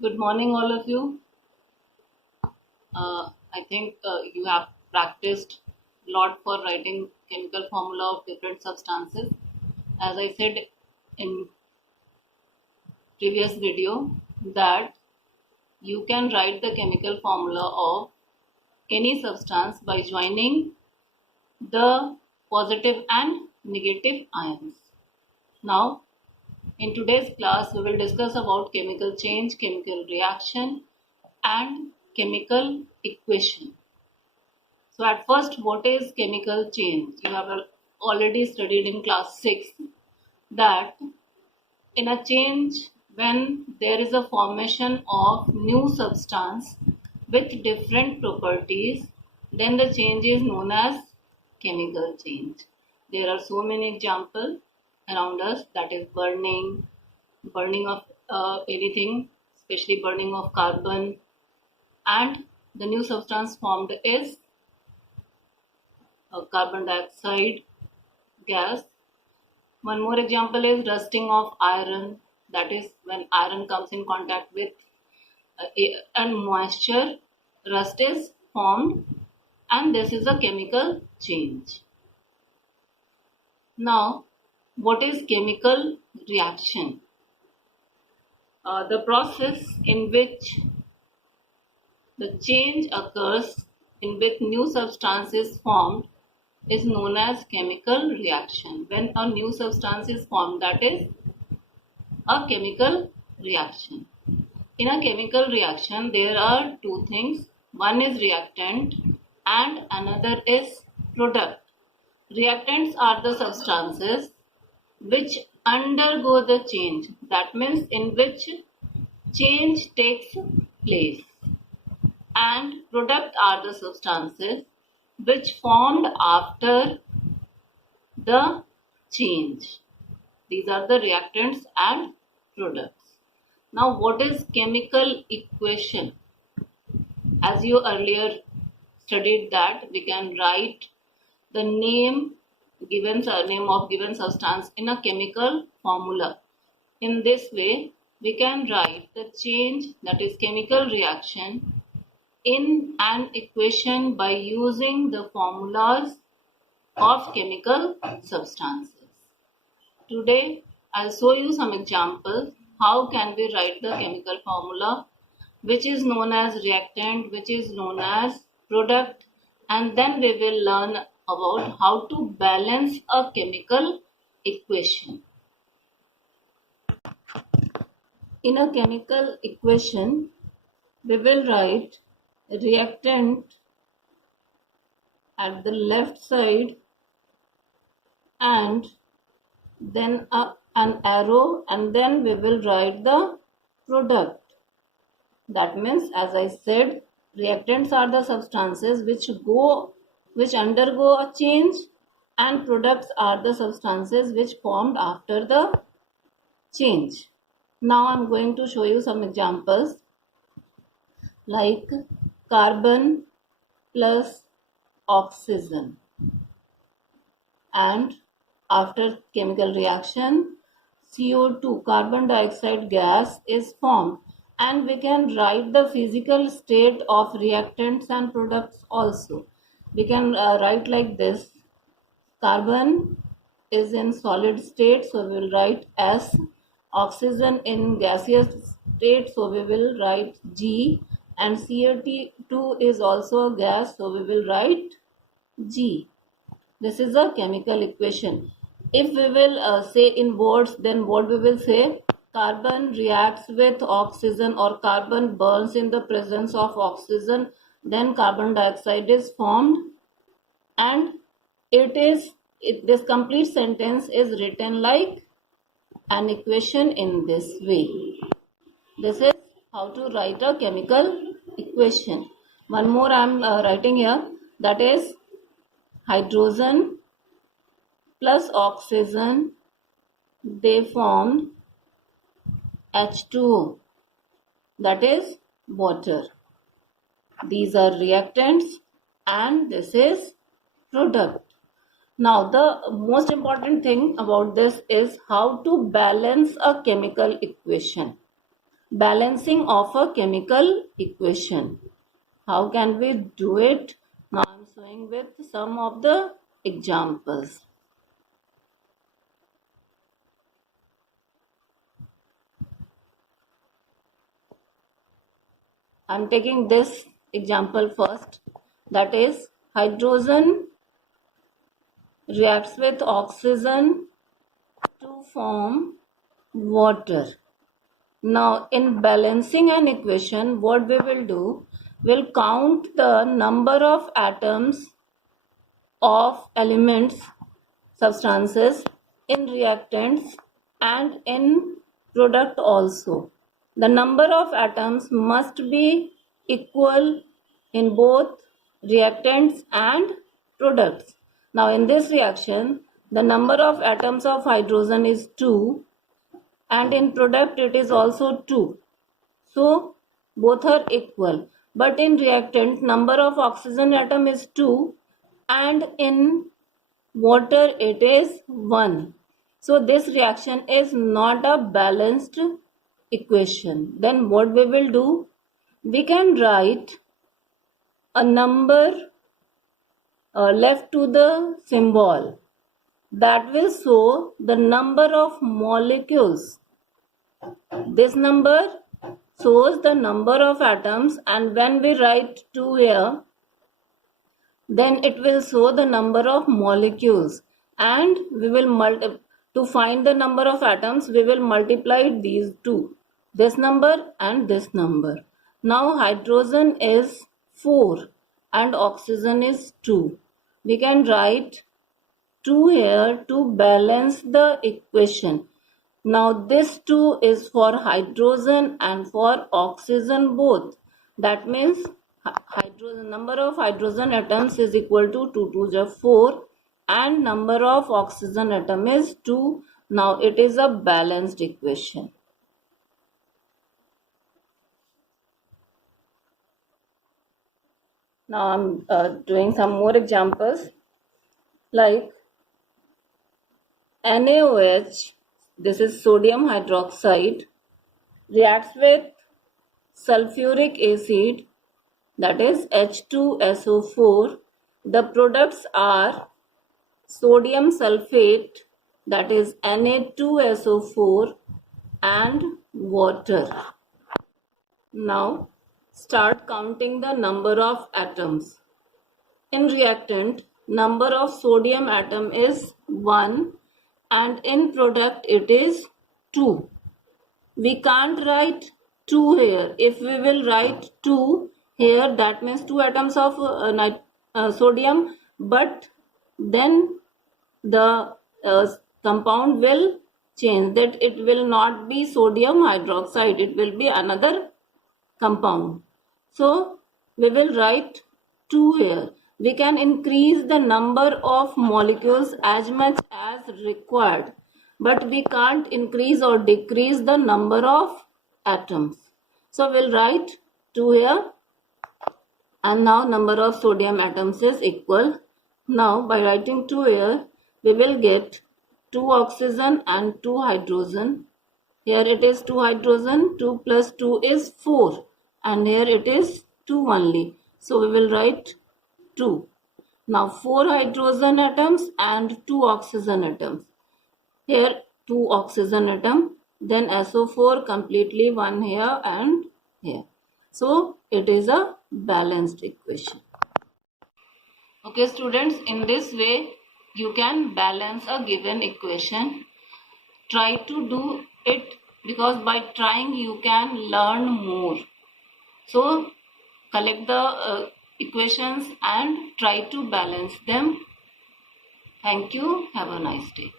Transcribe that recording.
Good morning, all of you. I think you have practiced a lot for writing chemical formula of different substances. As I said in previous video, that you can write the chemical formula of any substance by joining the positive and negative ions. Now, in today's class, we will discuss about chemical change, chemical reaction, and chemical equation. So at first, what is chemical change? You have already studied in class 6 that in a change, when there is a formation of new substance with different properties, then the change is known as chemical change. There are so many examples around us, that is burning of anything, especially burning of carbon, and the new substance formed is carbon dioxide gas. One more example is rusting of iron, that is when iron comes in contact with and moisture, rust is formed, and this is a chemical change. Now, what is chemical reaction? The process in which the change occurs in which new substance is formed is known as chemical reaction. When a new substance is formed, that is a chemical reaction. In a chemical reaction, there are two things. One is reactant and another is product. Reactants are the substances which undergo the change. That means in which change takes place. And product are the substances which formed after the change. These are the reactants and products. Now, what is chemical equation? As you earlier studied that we can write the name of given substance in a chemical formula. In this way, we can write the change, that is chemical reaction, in an equation by using the formulas of chemical substances. Today, I'll show you some examples how can we write the chemical formula, which is known as reactant, which is known as product, and then we will learn about how to balance a chemical equation. In a chemical equation, we will write reactant at the left side and then an arrow, and then we will write the product. That means, as I said, reactants are the substances which undergo a change, and products are the substances which formed after the change. Now I am going to show you some examples like carbon plus oxygen, and after chemical reaction CO2, carbon dioxide gas, is formed, and we can write the physical state of reactants and products also. We can write like this: carbon is in solid state, so we will write S. Oxygen in gaseous state, so we will write G, and CO2 is also a gas, so we will write G. This is a chemical equation. If we will say in words, then what we will say: carbon reacts with oxygen, or carbon burns in the presence of oxygen, then carbon dioxide is formed, and this complete sentence is written like an equation in this way. This is how to write a chemical equation. One more I am writing here, that is hydrogen plus oxygen, they formed H2O, that is water. These are reactants and this is product. Now the most important thing about this is how to balance a chemical equation. balancing of a chemical equation. How can we do it? Now I am showing with some of the examples. I am taking this example first, that is hydrogen reacts with oxygen to form water. Now in balancing an equation, what we will do, we'll count the number of atoms of elements, substances in reactants and in product also. The number of atoms must be equal in both reactants and products. Now in this reaction, the number of atoms of hydrogen is 2 and in product it is also 2. So both are equal. But in reactant, number of oxygen atom is 2 and in water it is 1. So this reaction is not a balanced equation. Then what we will do? We can write a number left to the symbol that will show the number of molecules. This number shows the number of atoms, and when we write 2 here, then it will show the number of molecules, and we will to find the number of atoms we will multiply these two, this number and this number. Now hydrogen is 4 and oxygen is 2. We can write 2 here to balance the equation. Now this 2 is for hydrogen and for oxygen both. That means number of hydrogen atoms is equal to 2 2s are 4 and number of oxygen atom is 2. Now it is a balanced equation. Now I'm doing some more examples like NaOH, this is sodium hydroxide, reacts with sulfuric acid, that is H2SO4. The products are sodium sulfate, that is Na2SO4, and water. Now start counting the number of atoms. In reactant, number of sodium atom is 1 and in product it is 2. We can't write 2 here. If we will write 2 here, that means 2 atoms of sodium, but then the compound will change, that it will not be sodium hydroxide, it will be another compound. So we will write 2 here. We can increase the number of molecules as much as required, but we can't increase or decrease the number of atoms. So we'll write 2 here, and now number of sodium atoms is equal. Now by writing 2 here, we will get 2 oxygen and 2 hydrogen. Here it is 2 hydrogen, 2 plus 2 is 4, and here it is 2 only. So we will write 2. Now 4 hydrogen atoms and 2 oxygen atoms. Here 2 oxygen atom, then SO4 completely 1 here and here. So it is a balanced equation. Okay students, in this way you can balance a given equation. Try to do it, because by trying you can learn more. So collect the equations and try to balance them. Thank you. Have a nice day.